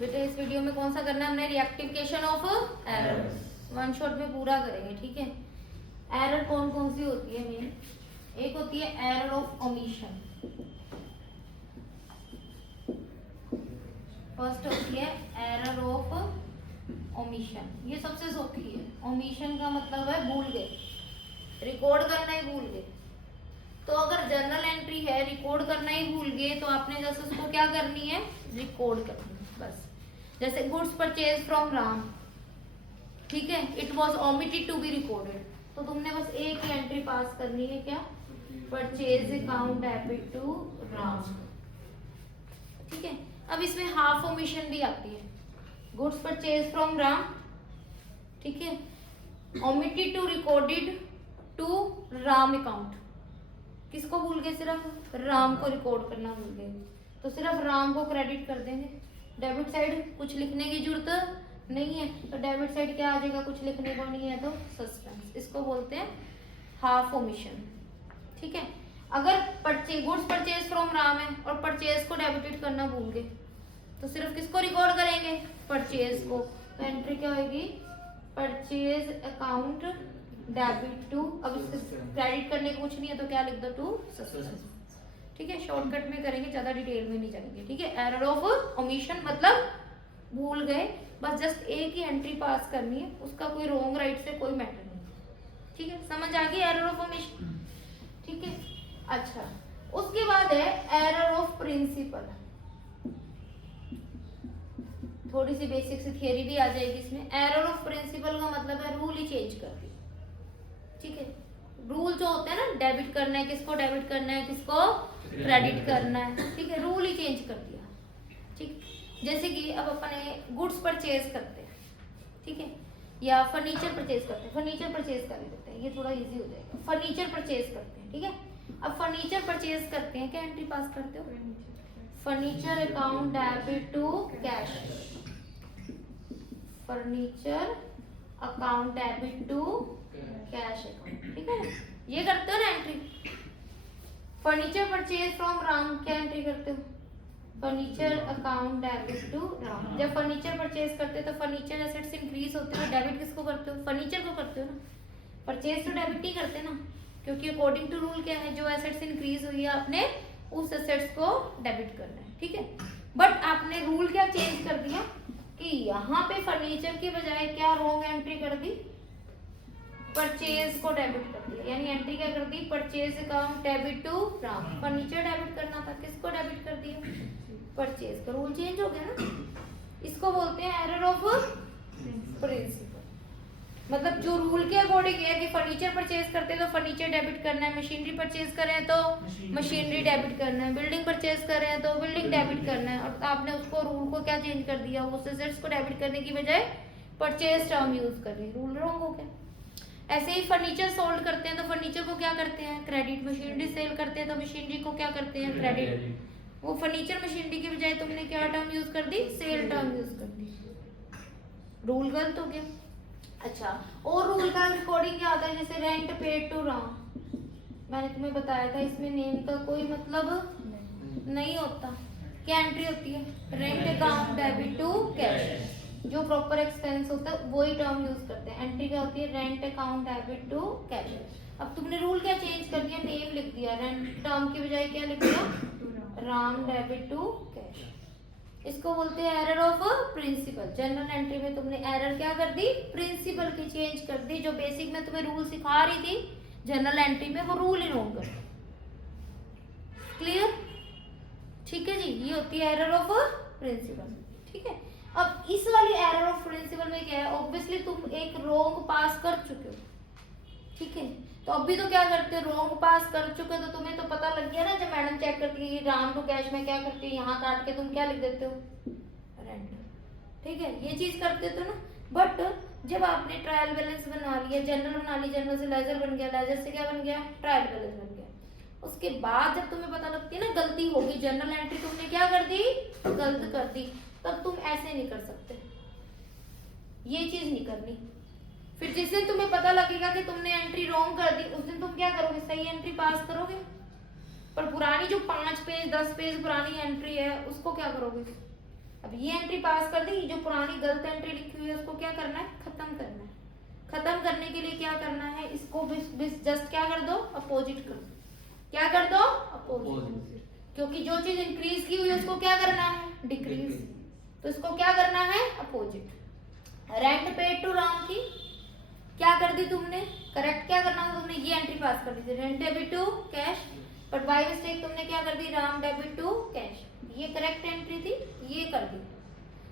बेटा इस वीडियो में कौन सा करना है हमने, रिएक्टिफिकेशन ऑफ एरर, वन शॉट में पूरा करेंगे, ठीक है। एरर कौन कौन सी होती है मेन, एक होती है एरर ऑफ ओमिशन, फर्स्ट होती है एरर ऑफ ओमिशन, ये सबसे सौखी है। ओमिशन का मतलब है भूल गए, रिकॉर्ड करना ही भूल गए। तो अगर जर्नल एंट्री है रिकॉर्ड करना ही भूल गए तो आपने जैसे उसको क्या करनी है, रिकॉर्ड करनी है बस। जैसे गुड्स परचेज फ्रॉम राम, ठीक है, it was omitted to be recorded, तो तुमने बस एक ही एंट्री पास करनी है, क्या, purchase account debit to Ram, ठीक है। अब इसमें हाफ ओमिशन भी आती है, गुड्स परचेज फ्रॉम राम, ठीक है, omitted to recorded to Ram account, किसको भूल गए, सिर्फ राम को रिकॉर्ड करना भूल गए, तो सिर्फ राम को क्रेडिट कर देंगे। डेबिट साइड कुछ लिखने की जरूरत नहीं है, तो डेबिट साइड क्या आ जाएगा, कुछ लिखने को नहीं है तो सस्पेंस, इसको बोलते हैं हाफ ओमिशन, ठीक है। अगर गुड्स परचेज फ्रॉम राम है और परचेज को डेबिटेड करना भूल गए तो सिर्फ किसको रिकॉर्ड करेंगे, परचेज को, तो एंट्री क्या होगी, परचेज अकाउंट डेबिट टू, अब इससे क्रेडिट करने को कुछ नहीं है तो क्या लिख दो, टू सस्पेंस, ठीक है। शॉर्टकट में करेंगे, ज्यादा डिटेल में नहीं जाएंगे, ठीक है। एरर ऑफ ओमिशन मतलब भूल गए, बस जस्ट एक ही एंट्री पास करनी है, उसका कोई रॉन्ग राइट से कोई मैटर नहीं, ठीक है, समझ आ गई एरर ऑफ ओमिशन, ठीक है। अच्छा, उसके बाद है एरर ऑफ प्रिंसिपल, थोड़ी सी बेसिक सी थियरी भी आ जाएगी इसमें। एरर ऑफ प्रिंसिपल का मतलब है रूल ही चेंज कर दी, ठीक है। रूल जो होते हैं ना, डेबिट करना है किसको, डेबिट करना है किसको, क्रेडिट करना है, ठीक है, रूल ही चेंज कर दिया, ठीक। जैसे कि अब अपने गुड्स परचेज करते हैं, ठीक है, या फर्नीचर परचेज करते हैं, फर्नीचर परचेज कर लेते हैं, ये थोड़ा इजी हो जाएगा। फर्नीचर परचेज करते हैं, ठीक है। अब फर्नीचर परचेज करते हैं, क्या एंट्री पास करते हो, furniture account debit to cash, furniture account debit to cash account, ठीक है, ये करते हो ना entry. Furniture purchase from Ram, क्या एंट्री करते हो, furniture account debit to Ram. जब फर्नीचर परचेज करते हो तो फर्नीचर एसेट्स इंक्रीज होते हैं, डेबिट किसको करते हो, फर्नीचर को करते हो ना, परचेज तो डेबिट ही करते ना, क्योंकि अकॉर्डिंग टू रूल क्या है, जो एसेट्स इंक्रीज हुई है आपने उस एसेट्स को डेबिट करना है, ठीक है। बट आपने रूल क्या चेंज कर दिया कि यहाँ पे फर्नीचर की बजाय क्या रॉन्ग एंट्री कर दी, परचेज को डेबिट कर दिया, यानी एंट्री क्या कर दी, purchase account debit to Ram, furniture debit करना था, किसको डेबिट कर दिया, परचेज का, रूल चेंज हो गया ना। इसको बोलते हैं एरर ऑफ प्रिंसिपल, मतलब जो रूल के अकॉर्डिंग है कि फर्नीचर परचेज करते हैं तो फर्नीचर डेबिट करना है, मशीनरी परचेज करें तो मशीनरी डेबिट करना है, बिल्डिंग परचेज करें तो बिल्डिंग डेबिट करना है, और आपने उसको रूल को क्या चेंज कर दिया, उस एसेट्स को डेबिट करने की बजाय परचेज टर्म यूज कर रही, रूल रॉन्ग हो गया। ऐसे ही फर्नीचर सोल्ड करते हैं तो फर्नीचर को क्या करते हैं, क्रेडिट, मशीनरी सेल करते हैं तो मशीनरी को क्या करते हैं, क्रेडिट। वो फर्नीचर मशीनरी की बजाय तुमने क्या टर्म यूज कर दी, सेल टर्म यूज कर दी, रूल गलत हो गया। अच्छा, और रूल का रिकॉर्डिंग क्या आता है, जैसे रेंट पेड टू राम, मैंने तुम्हें बताया था इसमें नेम का कोई मतलब नहीं होता, क्या एंट्री होती है, rent account debit to cash, जो प्रॉपर एक्सपेंस होता है वही टर्म यूज करते हैं, एंट्री क्या होती है, rent account debit to cash. अब तुमने रूल क्या चेंज कर दिया, नेम लिख दिया, रेंट टर्म की बजाय क्या लिख दिया, राम डेबिट टू कैश, इसको बोलते हैं error of principle. General entry में तुमने एरर क्या कर दी, प्रिंसिपल की चेंज कर दी, जो बेसिक में तुम्हें रूल सिखा रही थी जनरल एंट्री में वो रूल ही रॉन्ग कर, क्लियर, ठीक है जी, ये होती है एरर ऑफ प्रिंसिपल, ठीक है। अब इस वाली एरर ऑफ प्रिंसिपल में क्या है, ऑब्वियसली तुम एक रॉन्ग पास कर चुके हो, ठीक है, तो अभी तो क्या करते हो, रॉन्ग पास कर चुके हो तो तुम्हें तो पता लग गया ना, जब मैडम चेक करती है राम टू कैश में क्या करती है, यहाँ काट के तुम क्या लिख देते हो, रेंट, ठीक है, ये चीज करते थे ना। बट जब आपने ट्रायल बैलेंस बना लिया, जनरल बना ली, जनरल से लेजर बन गया, लेजर से क्या बन गया, ट्रायल बैलेंस बन गया, उसके बाद जब तुम्हें पता लगती है ना गलती होगी, जनरल एंट्री तुमने क्या कर दी, गलत कर दी, तब तुम ऐसे नहीं कर सकते, ये चीज नहीं करनी। फिर जिस दिन तुम्हें पता लगेगा कि तुमने एंट्री रॉन्ग कर दी, उस दिन तुम क्या करोगे, सही एंट्री पास करोगे, पर पुरानी जो 5 पेज 10 पेज पुरानी एंट्री है उसको क्या करोगे, अब ये एंट्री पास कर दी, जो पुरानी गलत एंट्री लिखी हुई है उसको क्या करना है, खत्म करना है। खत्म करने के लिए क्या करना है, इसको जस्ट क्या कर दो, अपोजिट कर दो। क्या कर दो, अपोजिट, क्योंकि जो चीज इंक्रीज की हुई है उसको क्या करना है, डिक्रीज, तो इसको क्या करना है, opposite. Rent paid to Ram की क्या कर दी तुमने, करेक्ट क्या करना था तुमने, ये एंट्री पास कर दी थी, rent debit to cash, but by mistake तुमने क्या कर दी, राम डेबिट टू कैश। ये करेक्ट एंट्री थी, ये कर दी।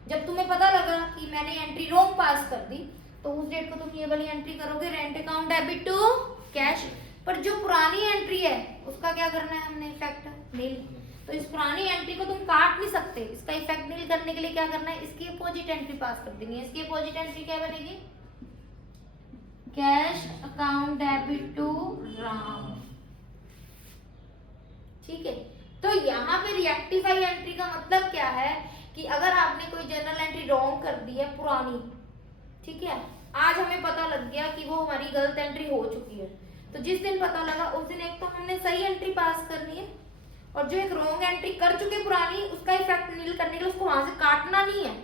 जब तुम्हें पता लगा कि मैंने एंट्री रॉन्ग पास कर दी, तो उस डेट को तुम ये वाली एंट्री करोगे, rent account debit to cash. पर जो पुरानी एंट्री है उसका क्या करना है हमने, इफेक्ट नील। तो इस पुरानी एंट्री को तुम काट नहीं सकते, इसका इफेक्ट नील करने के लिए क्या करना है, इसकी अपोजिट एंट्री पास कर देंगे। इसकी अपोजिट एंट्री क्या बनेगी, cash account debit to Ram. ठीक है, तो यहाँ पे रिएक्टिफाई एंट्री का मतलब क्या है कि अगर आपने कोई जनरल एंट्री रॉन्ग कर दी है पुरानी, ठीक है, आज हमें पता लग गया कि वो हमारी गलत एंट्री हो चुकी है, तो जिस दिन पता लगा उस दिन एक तो हमने सही एंट्री पास करनी है, और जो एक रॉन्ग एंट्री कर चुके पुरानी, उसका इफेक्ट नील करने के लिए उसको वहां से काटना नहीं है।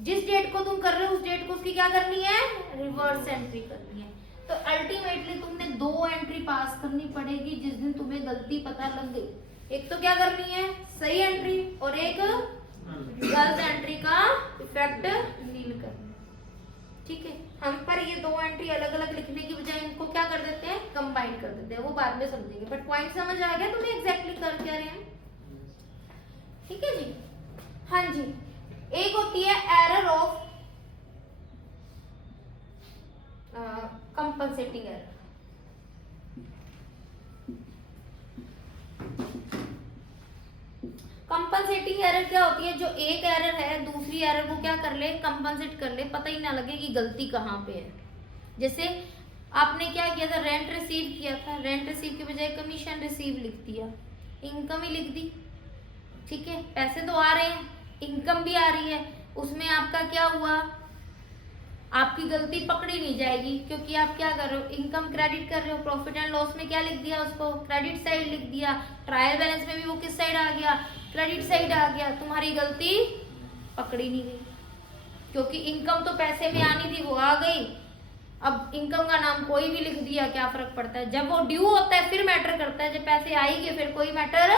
जिस डेट को तुम कर रहे हो उस डेट को उसकी क्या करनी है, रिवर्स एंट्री करनी है। तो अल्टीमेटली तुमने दो एंट्री पास करनी पड़ेगी जिस दिन तुम्हें गलती पता लग गई। एक तो क्या करनी है, सही एंट्री, और एक गलत एंट्री का इफेक्ट नील करना। ठीक है, हम पर ये दो एंट्री अलग अलग लिखने की बजाय इनको क्या कर देते हैं, कंबाइन कर देते हैं, वो बाद में समझेंगे, बट पॉइंट समझ आ गया तुम्हें एग्जैक्टली कर क्या रहे हैं। ठीक है जी, हाँ जी। एक होती है error of compensating error. Compensating error क्या होती है, जो एक एरर है दूसरी एरर को क्या कर ले, कंपनसेट कर ले, पता ही ना लगे कि गलती कहाँ पे है। जैसे आपने क्या किया था, रेंट रिसीव किया था, रेंट रिसीव के बजाय कमीशन रिसीव लिख दिया, इनकम ही लिख दी। ठीक है, पैसे तो आ रहे हैं, इनकम भी आ रही है, उसमें आपका क्या हुआ, आपकी गलती पकड़ी नहीं जाएगी, क्योंकि आप क्या कर रहे हो, इनकम क्रेडिट कर रहे हो, प्रॉफिट एंड लॉस में क्या लिख दिया, उसको क्रेडिट साइड लिख दिया, ट्रायल बैलेंस में भी वो किस साइड आ गया, क्रेडिट साइड आ गया, तुम्हारी गलती पकड़ी नहीं गई, क्योंकि इनकम तो पैसे में आनी थी, वो आ गई। अब इनकम का नाम कोई भी लिख दिया, क्या फर्क पड़ता है, जब वो ड्यू होता है फिर मैटर करता है, जब पैसे आएंगे फिर कोई मैटर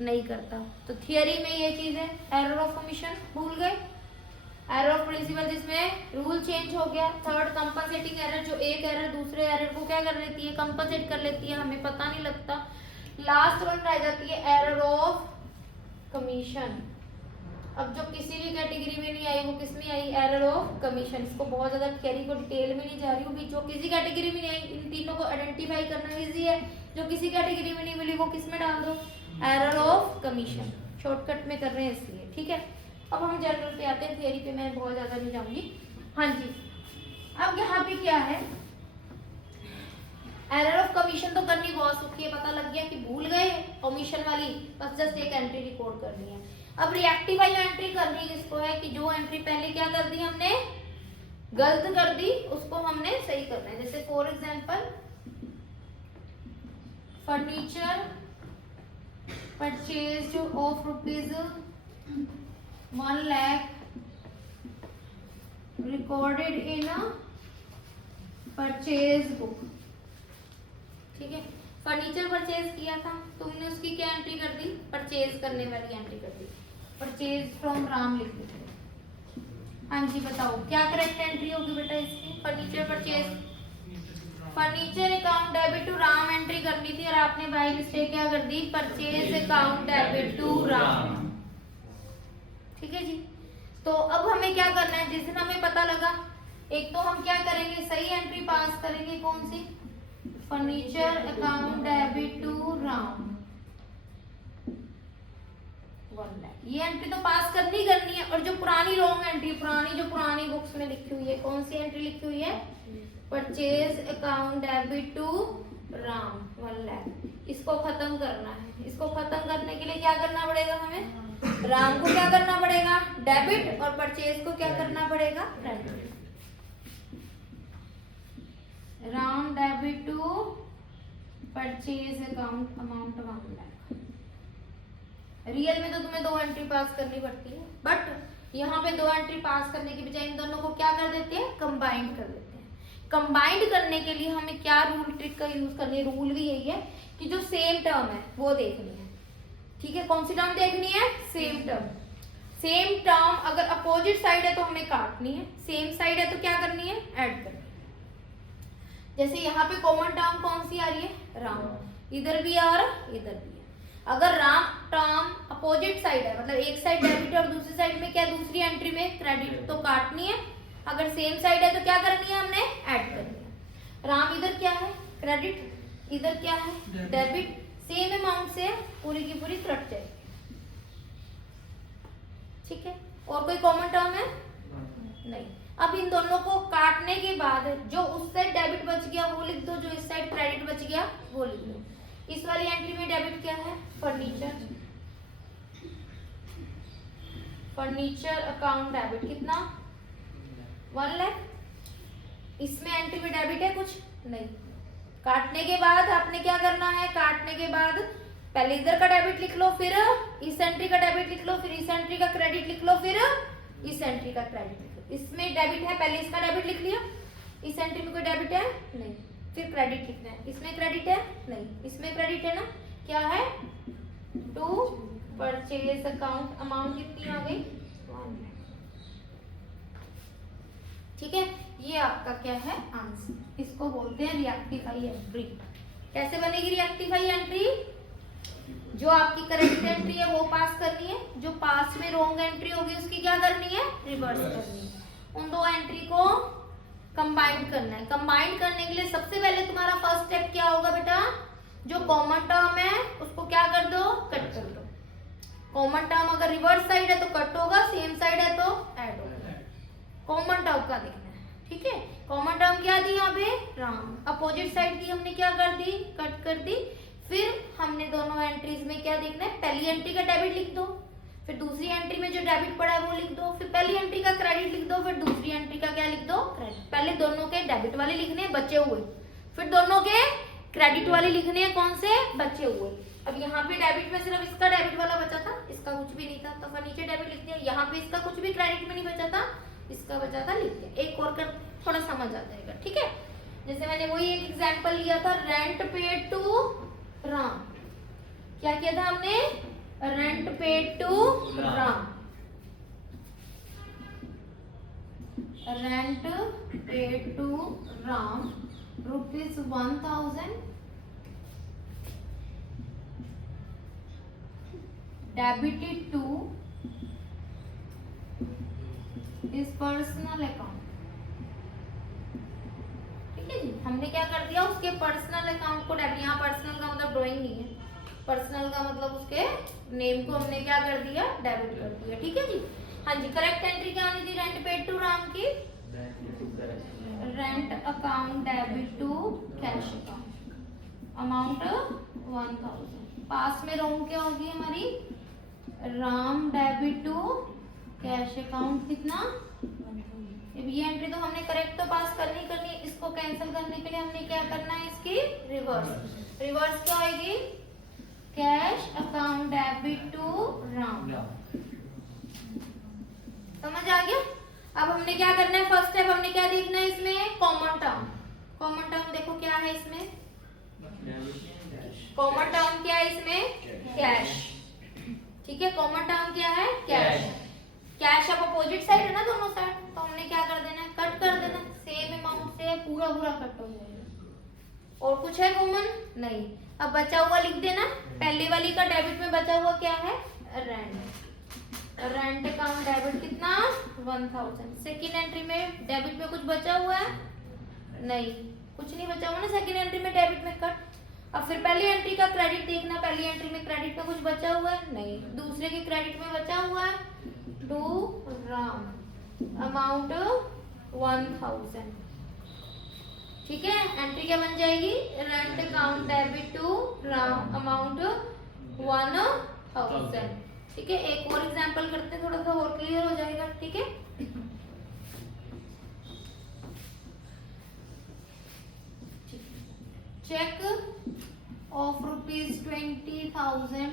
नहीं करता। तो थियरी में ये चीज है, एरर ऑफ कमीशन भूल गए, एरर ऑफ प्रिंसिपल जिसमें रूल चेंज हो गया। थर्ड कंपनसेटिंग एरर, जो एक एरर दूसरे एरर को क्या कर लेती है, कंपनसेट कर लेती है, हमें पता नहीं लगता। लास्ट वन रह जाती है एरर ऑफ कमीशन। अब जो किसी भी कैटेगरी में नहीं आई वो किस में आई, एरर ऑफ कमीशन। इसको बहुत ज्यादा थियरी को डिटेल में नहीं जा रही हूँ कि जो किसी कैटेगरी में नहीं आई, इन तीनों को आइडेंटिफाई करना इजी है। जो किसी कैटेगरी में नहीं मिली वो किस में डाल दो, एरर ऑफ कमीशन। शॉर्टकट में कर रहे हैं इसलिए, ठीक है। अब हम जनरल पे आते हैं, थियरी पे मैं बहुत ज्यादा नहीं जाऊंगी। हाँ जी, अब यहाँ पे क्या है, एरर ऑफ कमीशन तो करनी बहुत सुखी है, पता लग गया कि भूल गए कमीशन वाली, बस जस्ट एक एंट्री रिकॉर्ड करनी है। अब रिएक्टिवाई एंट्री करनी किसको है कि जो एंट्री पहले क्या कर दी हमने, गलत कर दी, उसको हमने सही करना है। जैसे for example furniture purchase of rupees 1 lakh recorded in purchase book. ठीक है, फर्नीचर परचेज किया था तुमने, उसकी क्या एंट्री कर दी, परचेज करने वाली एंट्री कर दी, परचेज फ्रॉम राम लिख दी। हाँ जी बताओ क्या करेक्ट एंट्री होगी बेटा इसकी, furniture purchase, furniture account debit to Ram entry करनी थी, और आपने बाय मिस्टेक क्या कर दी, purchase account debit to Ram. ठीक है जी, तो अब हमें क्या करना है, जिस दिन हमें पता लगा, एक तो हम क्या करेंगे, सही एंट्री पास करेंगे, कौन सी, furniture account debit to Ram 1 lakh. ये एंट्री तो पास करनी है, और जो पुरानी रॉन्ग एंट्री, जो पुरानी बुक्स में लिखी हुई है, कौन सी एंट्री लिखी हुई है, purchase account debit to Ram 1 lakh, इसको खत्म करना है। इसको खत्म करने के लिए क्या करना पड़ेगा हमें, राम को क्या करना पड़ेगा, डेबिट, और परचेज को क्या करना पड़ेगा, credit. Ram debit to purchase account amount 1 lakh. Real में तो तुम्हें 2 एंट्री पास करनी पड़ती है, बट यहाँ पे 2 एंट्री पास करने के बजाय इन दोनों को क्या कर देते हैं, कंबाइंड कर देते हैं। कंबाइंड करने के लिए हमें क्या रूल ट्रिक का यूज करनी है, रूल भी यही है कि जो सेम टर्म है वो देखनी है। ठीक है, कौन सी टर्म देखनी है, सेम टर्म। सेम टर्म अगर अपोजिट साइड है तो हमें काटनी है, सेम साइड है तो क्या करनी है, ऐड करनी है। जैसे यहाँ पे कॉमन टर्म कौन सी आ रही है, राम, इधर भी और इधर भी है। अगर राम टर्म अपोजिट साइड है, मतलब एक साइड डेबिट और दूसरी साइड में क्या, दूसरी एंट्री में क्रेडिट, तो काटनी है। अगर सेम साइड है तो क्या करनी है, हमने ऐड करनी है। राम इधर क्या है, क्रेडिट, इधर क्या है, डेबिट, सेम अमाउंट से पूरी की पूरी कट जाएगी। ठीक है, और कोई कॉमन टर्म है नहीं। अब इन दोनों को काटने के बाद जो उस साइड डेबिट बच गया वो लिख दो, जो इस साइड क्रेडिट बच गया वो लिख दो। इस वाली एंट्री में डेबिट क्या है, फर्नीचर, फर्नीचर अकाउंट डेबिट कितना, 1 लाख। इसमें एंट्री में डेबिट है कुछ नहीं। काटने के बाद आपने क्या करना है, काटने के बाद पहले इधर का डेबिट लिख लो, फिर इस एंट्री का डेबिट लिख लो, फिर इस एंट्री का क्रेडिट लिख लो, फिर इस एंट्री का क्रेडिट लिख लो। इसमें डेबिट है, पहले इसका डेबिट लिख लिया, इस एंट्री में कोई डेबिट है नहीं, फिर क्रेडिट लिखना है। इसमें क्रेडिट है नहीं, इसमें क्रेडिट है ना, क्या है, टू परचेज अकाउंट, अमाउंट कितनी आ गई, 1 लाख। ठीक है, ये आपका क्या है, आंसर। इसको बोलते हैं रिएक्टिफाई एंट्री। कैसे बनेगी रिएक्टिफाई एंट्री, जो आपकी करेक्ट एंट्री है वो पास करनी है, जो पास में रॉन्ग एंट्री होगी उसकी क्या करनी है, रिवर्स करनी है। उन 2 एंट्री को कंबाइन करना है। कंबाइन करने के लिए सबसे पहले तुम्हारा फर्स्ट स्टेप क्या होगा बेटा, जो कॉमन टर्म है उसको क्या कर दो, कट कर दो। कॉमन टर्म अगर रिवर्स साइड है तो कट होगा, सेम साइड है तो ऐड होगा। कॉमन टर्म का देखना है। ठीक है, कॉमन टर्म क्या दी यहाँ पे, राम, अपोजिट साइड की हमने क्या कर दी, कट कर दी। फिर हमने दोनों एंट्रीज में क्या देखना है, पहली एंट्री का डेबिट लिख दो, फिर दूसरी एंट्री में जो डेबिट पड़ा है वो लिख दो, फिर पहली एंट्री का क्रेडिट लिख दो, फिर दूसरी एंट्री का क्या लिख दो, क्रेडिट। पहले दोनों के डेबिट वाले लिखने हैं बचे हुए, फिर दोनों के क्रेडिट वाले लिखने हैं कौन से, बचे हुए। अब यहाँ पे डेबिट में सिर्फ इसका डेबिट वाला बचा था, इसका कुछ भी नहीं था तो फर्नीचर डेबिट लिख दिया। यहाँ पे इसका कुछ भी क्रेडिट में नहीं बचा था, इसका बचा था, लिख दिया। एक और कर, थोड़ा समझ आ जाएगा। ठीक है, जैसे मैंने वही एक एग्जांपल लिया था, रेंट पेड टू राम। क्या किया था हमने, rent paid to Ram, rent paid to Ram ₹1000, debited to इस पर्सनल अकाउंट। ठीक है जी, हमने क्या कर दिया, उसके पर्सनल अकाउंट को डेबिट, यहाँ पर्सनल का मतलब ड्राइंग नहीं है, पर्सनल का मतलब उसके नेम को हमने क्या कर दिया, डेबिट कर दिया। ठीक है जी, हाँ जी। करेक्ट एंट्री क्या होनी थी, रेंट पेड टू राम की, rent account debit to cash account, amount 1000। Pass में रॉन्ग क्या होगी हमारी, Ram debit to cash account कितना, अब ये एंट्री तो हमने करेक्ट तो पास करनी करनी, इसको कैंसिल करने के लिए हमने क्या करना है, इसकी रिवर्स। रिवर्स क्या आएगी, cash account debit to Ram. समझ आ गया। अब हमने क्या करना है, फर्स्ट स्टेप हमने क्या देखना है इसमें, कॉमन टर्म। कॉमन टर्म देखो क्या है इसमें, कॉमन टर्म क्या है इसमें, कैश। ठीक है, कॉमन टर्म क्या है, कैश। कैश अब अपोजिट साइड है ना दोनों साइड, तो हमने क्या कर देना है, कट कर देना, सेम अमाउंट से पूरा पूरा कट हो जाएगा। और कुछ है कॉमन नहीं। अब बचा हुआ लिख देना, पहले वाली का डेबिट में बचा हुआ क्या है, रेंट, रेंट अकाउंट डेबिट कितना, 1000। सेकेंड एंट्री में डेबिट में कुछ बचा हुआ है नहीं, कुछ नहीं बचा हुआ ना सेकेंड एंट्री में, डेबिट में कट। अब फिर पहली एंट्री का क्रेडिट देखना, पहली एंट्री में क्रेडिट में कुछ बचा हुआ है नहीं, दूसरे के क्रेडिट में बचा हुआ है टू राम, अमाउंट 1000। ठीक है, एंट्री क्या बन जाएगी, rent account debit to Ram, amount 1000। ठीक है, एक और एग्जांपल करते हैं, थोड़ा सा और क्लियर हो जाएगा। ठीक है, check of ₹20,000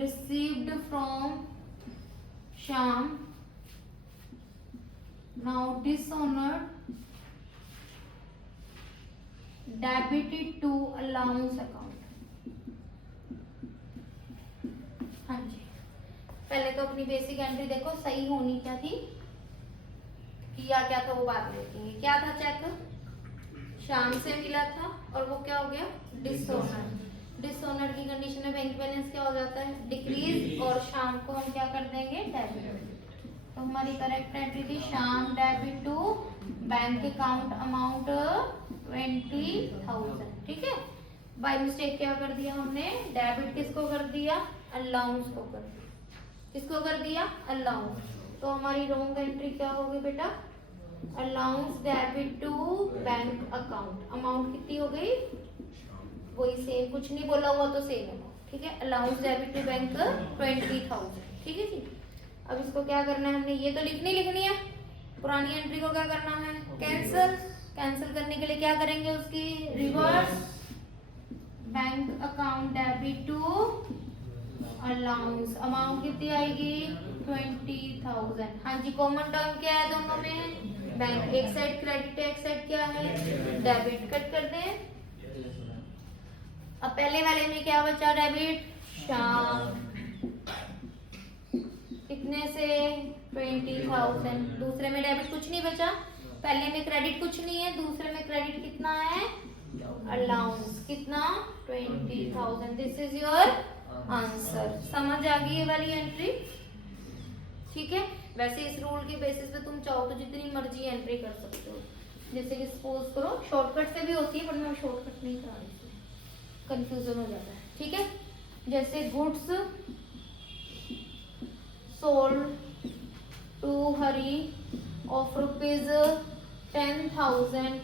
received from Shyam, now dishonored, debited to allowance account। हाँ जी, पहले तो अपनी बेसिक एंट्री देखो सही होनी क्या थी, किया क्या था वो बात देखेंगे। क्या था चेक, शाम से मिला था और वो क्या हो गया, डिसऑनर। डिसऑनर की कंडीशन में बैंक बैलेंस क्या हो जाता है, डिक्रीज, और शाम को हम क्या कर देंगे, डेबिट। तो हमारी करेक्ट एंट्री थी शाम debit to bank account amount 20,000। ठीक है, बाय मिस्टेक क्या कर दिया हमने, डेबिट किसको कर दिया, अलाउंस को कर दिया। किसको कर दिया, अलाउंस। तो हमारी रॉन्ग एंट्री क्या होगी बेटा, allowance debit to bank account, amount कितनी हो गई, वही सेम, कुछ नहीं बोला हुआ तो सेम है। ठीक है, अलाउंस डेबिट टू बैंक 20,000। ठीक है जी, अब इसको क्या करना है हमने, ये तो लिखनी है, पुरानी एंट्री को क्या करना है, कैंसिल। कैंसिल करने के लिए क्या करेंगे, उसकी reverse, bank account debit to allowance, amount कितनी आएगी, 20,000। हाँ जी, कॉमन टर्म क्या है दोनों में, बैंक, एक साइड क्रेडिट है, एक साइड क्या है, डेबिट। कट कर दें। अब पहले वाले में क्या बचा, डेबिट शाम, कितने से, 20,000। दूसरे में डेबिट कुछ नहीं बचा, पहले में क्रेडिट कुछ नहीं है, दूसरे में क्रेडिट कितना है, अलाउंस कितना, 20,000। This is your answer. समझ आ गई ये वाली एंट्री। ठीक है, वैसे इस रूल के बेसिस पे तुम चाहो तो जितनी मर्जी एंट्री कर सकते हो। जैसे कि सपोज करो, शॉर्टकट से भी होती है, पर मैं शॉर्टकट नहीं करा रही, कंफ्यूजन हो जाता है। ठीक है, जैसे goods sold to Hari of rupees 10,000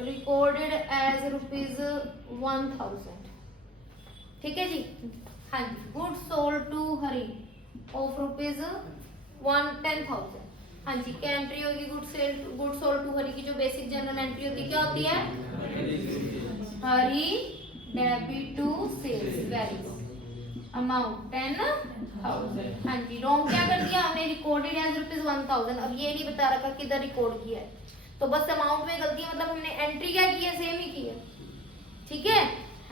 recorded as rupees 1,000। ठीक है जी, हाँ जी, goods sold to Hari of rupees 10,000। हाँ जी, क्या एंट्री होगी, गुड सोल्ड टू हरी की जो बेसिक जनरल एंट्री होती है क्या होती है, Hari debit to sales value amount 10,000। हाँ जी, रॉन्ग क्या कर दिया हमने, रिकॉर्डेड एज रुपीज 1,000। अब ये नहीं बता रखा किधर रिकॉर्ड किया है, तो बस अमाउंट में गलती है, मतलब हमने एंट्री क्या की है, सेम ही की है। ठीक है,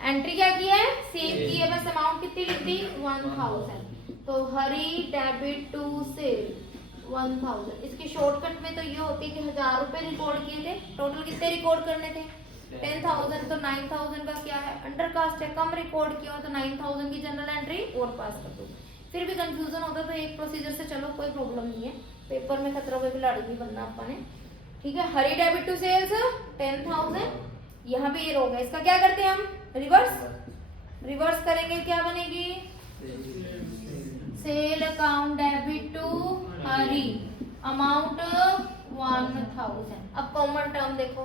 एंट्री क्या की है, सेम की है, बस अमाउंट कितनी लिख दी, 1,000। तो हरी डेबिट टू सेल 1,000। इसकी शॉर्टकट में तो ये होती है कि 1,000 रुपए रिकॉर्ड किए थे, टोटल कितने रिकॉर्ड करने थे, 10,000। तो 9,000 का क्या है, अंडर कास्ट है, कम रिकॉर्ड किया हो तो 9,000 की जनरल एंट्री और पास कर दो। फिर भी कंफ्यूजन होता तो एक प्रोसीजर से चलो, कोई प्रॉब्लम नहीं है, पेपर में खतरा कोई खिलाड़ी नहीं बनना अपने। ठीक है, हरी डेबिट टू सेल्स 10,000, यहाँ पे ये रोग है, इसका क्या करते हैं हम, रिवर्स करेंगे, क्या बनेगी, sale account debit to Hari amount 1,000। अब कॉमन टर्म देखो,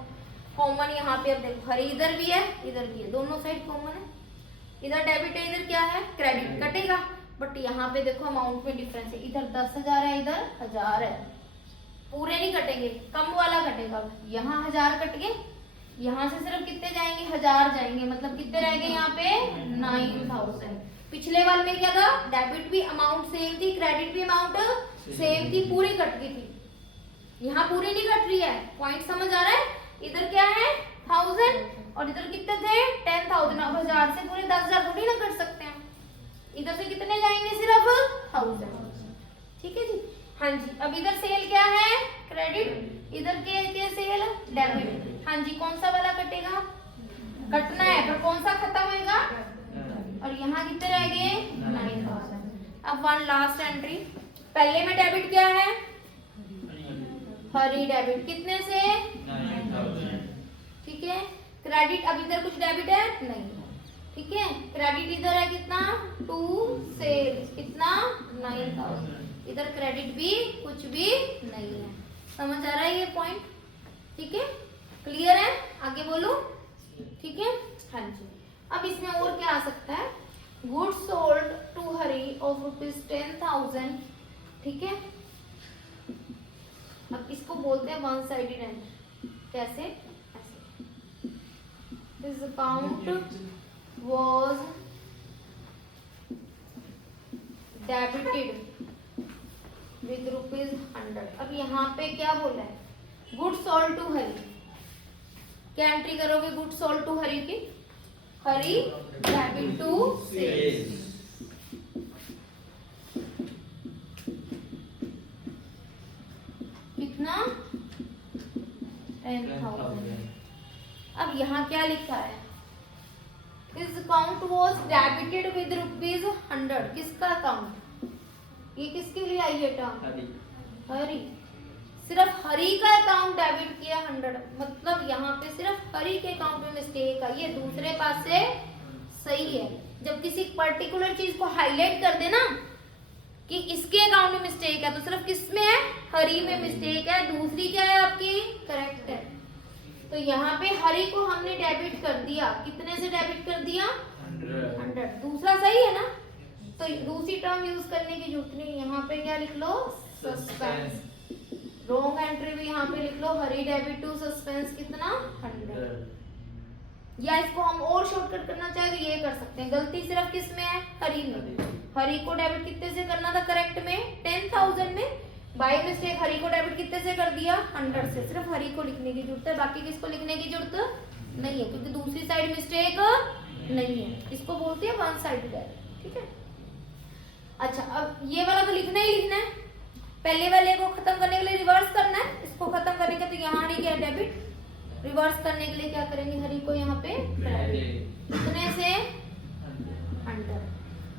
कॉमन यहाँ पे, अब देखो हरी इधर भी है इधर भी है, दोनों साइड कॉमन है, इधर डेबिट है इधर क्या है, क्रेडिट, कटेगा। बट यहाँ पे देखो अमाउंट में डिफरेंस है, इधर 10,000 है इधर 1,000 है, पूरे नहीं कटेंगे, कम वाला कटेगा। यहाँ 1,000 कट गए, यहाँ से सिर्फ कितने जाएंगे, 1,000 जाएंगे, मतलब कितने रह गए यहाँ पे, 9,000। पिछले वाले में क्या था, डेबिट भी अमाउंट सेम थी, क्रेडिट भी अमाउंट सेम थी, पूरी कट गई थी, यहाँ पूरी नहीं कट रही है। पॉइंट समझ आ रहा है, इधर क्या है 1,000 और इधर कितने थे 10,000। अब 1,000 से पूरे 10,000 थोड़ी ना कट सकते हैं, इधर से कितने जाएंगे, सिर्फ 1,000। ठीक है जी, हाँ जी। अब इधर सेल क्या है, क्रेडिट, इधर के सेल डेबिट। हाँ जी, कौन सा वाला कटेगा, कटना है, पर कौन सा खत्म होगा, और यहाँ कितने रह गए 9,000। अब वन लास्ट एंट्री, पहले में डेबिट क्या है, हरी डेबिट कितने से 9,000। ठीक है, क्रेडिट, अब इधर कुछ डेबिट है नहीं, ठीक है, क्रेडिट इधर है कितना, टू सेल कितना 9,000, इधर क्रेडिट भी कुछ भी नहीं है। समझ आ रहा है ये पॉइंट, ठीक है, क्लियर है, आगे बोलो। ठीक है, हाँ जी। अब इसमें और क्या आ सकता है, goods sold to Hari of rupees 10,000। ठीक है, अब इसको बोलते हैं वन साइडेड एंट्री। कैसे, this account was debited with ₹100। अब यहाँ पे क्या बोला है, गुड सोल्ड टू हरी। क्या एंट्री करोगे गुड सोल्ड टू हरी की? हरी डेबिट टू सेल्स। कितना? 10,000। अब यहाँ क्या लिखा है, this account was debited with ₹100। किसका अकाउंट? ये किसके लिए आई है टर्म? हरी। सिर्फ हरी का अकाउंट डेबिट किया 100, मतलब यहाँ पे सिर्फ हरी के अकाउंट में मिस्टेक आई है, दूसरे पास से सही है। जब किसी पर्टिकुलर चीज को हाईलाइट कर देना कि इसके अकाउंट में मिस्टेक है, तो सिर्फ किस में है? हरी में मिस्टेक है, दूसरी क्या है आपकी? करेक्ट है। तो यहाँ पे हरी को हमने डेबिट कर दिया, कितने से डेबिट कर दिया? 100। दूसरा सही है ना, तो दूसरी टर्म यूज करने की जरूरत नहीं। यहाँ पे क्या लिख लो? सस्पेंस। रॉन्ग एंट्री भी यहाँ पे लिख लो, हरी डेबिट टू सस्पेंस कितना? 100। या इसको हम और शॉर्टकट करना चाहे तो ये कर सकते हैं। गलती सिर्फ किस में है? हरी में। हरी को डेबिट कितने से करना था करेक्ट में? 10,000 में। बाय मिस्टेक हरी को डेबिट कितने से कर दिया? 100 से। सिर्फ हरी को लिखने की जरूरत है, बाकी किसको लिखने की जरूरत नहीं है, क्योंकि दूसरी साइड मिस्टेक नहीं है। इसको बोलते हैं वन साइडेड एरर। ठीक है। अच्छा, अब ये वाला तो लिखना ही लिखना है। पहले वाले को खत्म करने के लिए रिवर्स करना है, इसको खत्म करेंगे तो यहाँ हरी क्या? डेबिट। रिवर्स करने के लिए क्या करेंगे? हरी को यहाँ पे क्रेडिट। कितने से? 100।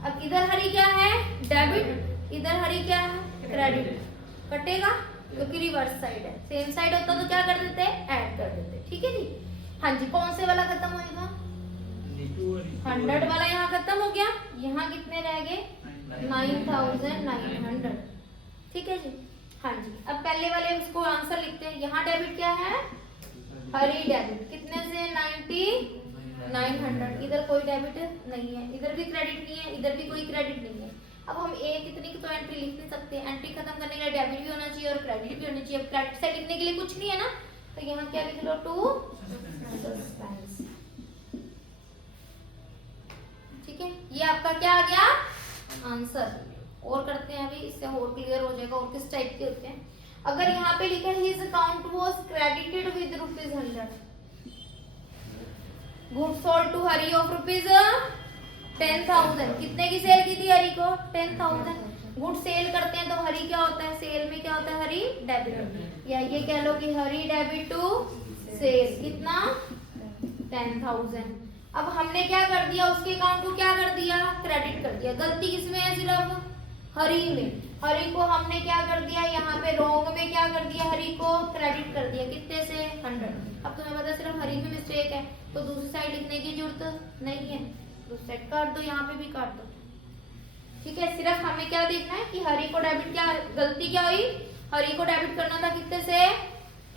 अब इधर हरी क्या है? डेबिट। इधर हरी क्या है? क्रेडिट। कटेगा क्योंकि रिवर्स साइड है। सेम साइड होता तो क्या कर देते? ऐड कर देते। ठीक है जी। हाँ जी, कौन से वाला खत्म होएगा? 100 वाला यहाँ खत्म हो गया। यहाँ कितने रह गए? 9,900। ठीक है जी। हाँ जी, अब पहले वाले उसको आंसर लिखते हैं। यहाँ डेबिट क्या है? हरी डेबिट। कितने से? 9,900। इधर कोई डेबिट नहीं है, इधर भी क्रेडिट नहीं है, इधर भी कोई क्रेडिट नहीं है। अब हम एक इतनी की तो एंट्री लिख नहीं सकते। एंट्री खत्म करने के लिए डेबिट भी होना चाहिए और क्रेडिट भी होना चाहिए। अब क्रेडिट साइड लिखने के लिए कुछ नहीं है ना, तो यहाँ क्या लिख लो? To suspense. ठीक है, ये आपका क्या आ गया? आंसर। और करते हैं अभी, इससे और क्लियर हो जाएगा और किस टाइप के होते हैं। अगर यहाँ पे लिखा है his account was credited with ₹100, good sold to Hari of ₹10,000। कितने की सेल की थी हरी को? 10,000। गुड सेल करते हैं तो हरी क्या होता है? सेल में क्या होता है? हरी डेबिट। या ये कह लो कि हरी डेबिट टू सेल कितना? 10,000। अब हमने क्या कर दिया? उसके अकाउंट को क्या कर दिया? क्रेडिट कर दिया। गलती किसमें है? सिर्फ हरी में। हरी को हमने क्या कर दिया? यहाँ पे रॉन्ग में क्या कर दिया? हरी को क्रेडिट कर दिया। कितने से? 100। अब तुम्हें पता सिर्फ हरी में मिस्टेक है, तो दूसरी साइड लिखने की जरूरत नहीं है, दूसरी साइड काट दो, यहाँ पे भी काट दो। ठीक है, सिर्फ हमें क्या देखना है कि हरी को डेबिट, क्या गलती क्या हुई? हरी को डेबिट करना था कितने से?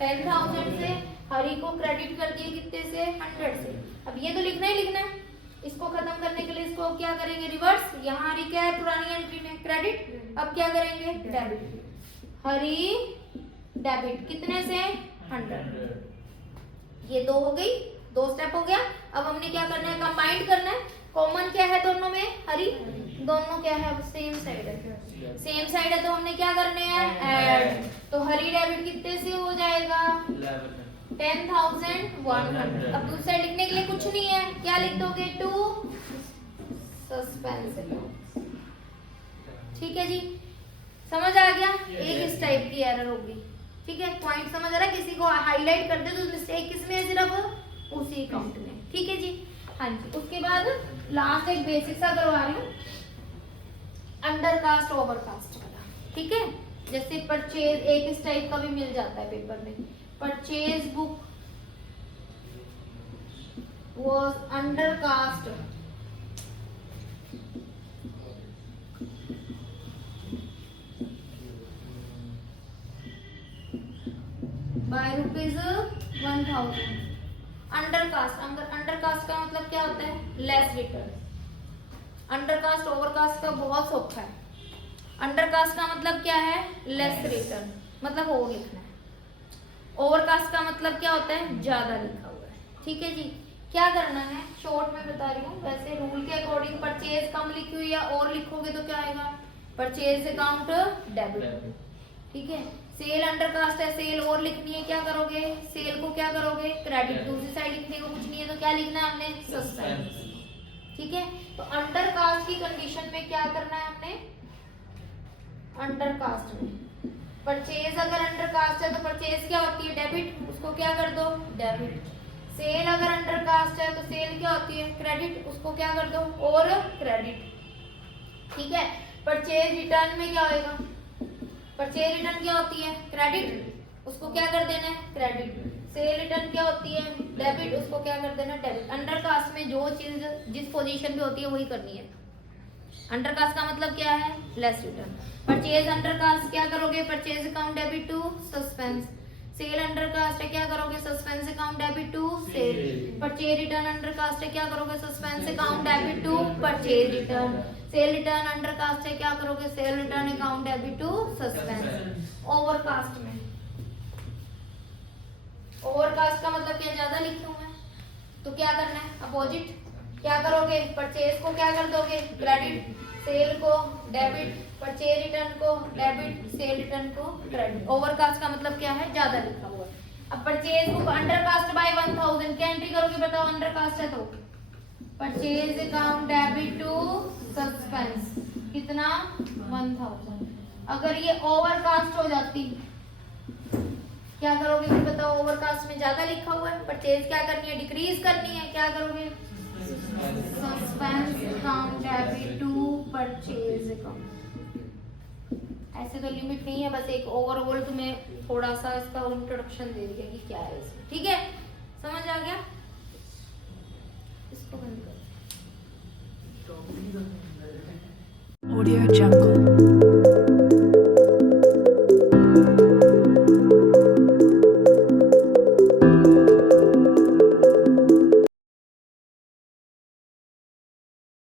10,000 से। हरी को क्रेडिट कर दिए कितने से? 100 से। अब ये तो लिखना ही लिखना है। इसको खत्म करने के लिए इसको क्या करेंगे? रिवर्स। यहाँ हरी क्या है? पुरानी एंट्री में क्रेडिट, अब क्या करेंगे? डेबिट। हरी डेबिट कितने से? 100। ये दो हो गई, दो स्टेप हो गया। अब हमने क्या करना है? कंबाइंड करना है। कॉमन क्या है दोनों में? हरी। दोनों क्या है? सेम साइड है। सेम साइड है तो हमने क्या करने हैं? ऐड। तो हरी डेबिट कितने से हो जाएगा? 10,100। अब दूसरा लिखने के लिए कुछ नहीं है, क्या लिख दोगे? To suspense. ठीक है जी, समझ आ गया? एक इस टाइप की एरर होगी। ठीक है, पॉइंट समझ आ रहा है? किसी को हाईलाइट कर दे तो मिस्टेक किसमें है? सिर्फ उसी अकाउंट में। ठीक है जी। हाँ जी, उसके बाद लास्ट एक बेसिक सा करवा रही हूँ, अंडरकास्ट ओवरकास्ट वाला। ठीक है, जैसे परचेज एक इस टाइप का भी मिल जाता है पेपर में। Purchase book was undercast by ₹1,000। Undercast, undercast का मतलब क्या होता है? Less return. अंडरकास्ट ओवरकास्ट का बहुत सौखा है। अंडरकास्ट का मतलब क्या है? लेस रिटर्न, मतलब और लिखना है। ओवरकास्ट का मतलब क्या होता है? ज्यादा लिखा हुआ है। ठीक है जी, क्या करना है? शॉर्ट में बता रही हूँ। वैसे रूल के अकॉर्डिंग परचेज कम लिखी हुई है और लिखोगे तो क्या आएगा? परचेज अकाउंट डेबिट, ठीक है। सेल अंडर कास्ट है, सेल और लिखनी है, क्या करोगे, सेल को क्या करोगे, क्रेडिट। दूसरी साइड लिखने को कुछ नहीं है तो क्या लिखना है हमने, सस्पेंस, ठीक है। तो अंडर कास्ट की कंडीशन में क्या करना है हमने, अंडर कास्ट में परचेज अगर अंडर कास्ट है तो परचेज क्या होती है, डेबिट, उसको क्या कर दो, डेबिट। सेल अगर अंडर कास्ट है तो सेल क्या होती है, क्रेडिट, उसको क्या कर दो, और क्रेडिट, ठीक है। परचेज रिटर्न में क्या होएगा, परचेज रिटर्न क्या होती है, क्रेडिट, उसको क्या कर देना है, क्रेडिट। सेल रिटर्न क्या होती है, डेबिट, उसको क्या कर देना, डेबिट। अंडर कास्ट में जो चीज जिस पोजीशन पे होती है वही करनी है। अंडर कास्ट का मतलब क्या है, less return. Purchase undercast क्या करोगे, purchase account debit to suspense. Sale undercast है, क्या करोगे, suspense account debit to sale. Purchase return undercast है, क्या करोगे, suspense account debit to purchase return. Sale return undercast है, क्या करोगे, sale return account debit to suspense. Overcast में, ओवरकास्ट का मतलब क्या, ज्यादा लिखी हूं मैं तो क्या करना है, अपोजिट, क्या करोगे, परचेज को क्या कर दोगे, क्रेडिट, सेल को डेबिट, परचेज रिटर्न को डेबिट, सेल रिटर्न को क्रेडिट। ओवरकास्ट का मतलब क्या है, ज्यादा लिखा हुआ है। अब purchase book undercast by 1000 क्या एंट्री करोगे, बताओ, अंडर कास्ट है तो purchase account debit to suspense, कितना, 1000। अगर ये ओवरकास्ट हो जाती क्या करोगे, फिर बताओ, ओवरकास्ट में ज्यादा लिखा हुआ है, परचेज क्या करनी है, डिक्रीज करनी है, क्या करोगे, suspense account debit to purchase account. ऐसे तो लिमिट नहीं है, बस एक ओवरऑल तुम्हें थोड़ा सा इसका इंट्रोडक्शन दे दिया कि क्या है इसमें, ठीक है, समझ आ गया। इसको बंद कर। Audio Jungle.